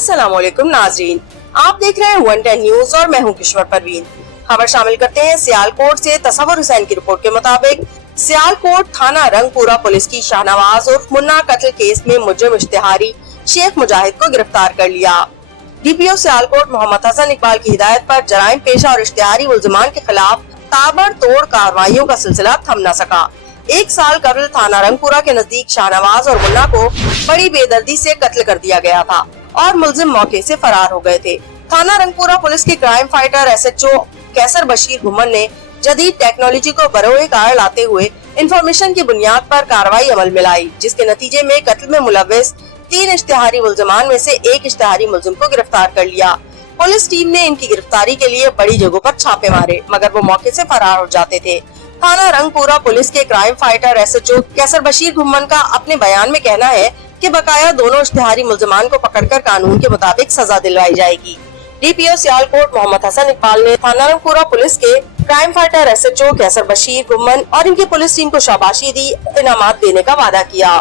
अस्सलाम वालेकुम नाजरीन, आप देख रहे हैं 110 न्यूज और मैं हूं किशोर परवीन। खबर शामिल करते हैं सियालकोट से। तसव्वुर हुसैन की रिपोर्ट के मुताबिक सियालकोट थाना रंगपुरा पुलिस की शाहनवाज और मुन्ना कत्ल केस में मुजरिम इश्तिहारी शेख मुजाहिद को गिरफ्तार कर लिया। डीपीओ सियालकोट मोहम्मद हसन इकबाल की हिदायत पर जराइम पेशा और इश्तिहारी मुल्जिमान के खिलाफ ताबड़तोड़ कार्रवाइयों का सिलसिला थम न सका। 1 साल कबल थाना रंगपुरा के नजदीक शाहनवाज और मुन्ना को बड़ी बेदर्दी से कत्ल कर दिया गया था और मुलजिम मौके से फरार हो गए थे। थाना रंगपुरा पुलिस के क्राइम फाइटर एसएचओ कैसर बशीर घुमन ने जदीद टेक्नोलॉजी को बरोए कार लाते हुए इंफॉर्मेशन की बुनियाद पर कार्रवाई अमल में लाई, जिसके नतीजे में कत्ल में मुलव्विस 3 इश्तिहारी मुल्जिमान में से 1 इश्तिहारी मुल्जिम को गिरफ्तार कर लिया। पुलिस टीम ने इनकी गिरफ्तारी के लिए बड़ी जगहों पर छापे मारे, मगर वो मौके से फरार हो जाते थे। थाना रंगपुरा पुलिस के क्राइम फाइटर एसएचओ कैसर बशीर घुमन का अपने बयान में कहना है कि बकाया दोनों इश्तिहारी मुल्जिमान को पकड़कर कानून के मुताबिक सजा दिलवाई जाएगी। डीपीओ सियालकोट मोहम्मद हसन इकबाल ने थाना रंगपुरा पुलिस के क्राइम फाइटर एसएचओ कैसर बशीर घुमन और इनकी पुलिस टीम को शाबाशी दी, इनामात देने का वादा किया।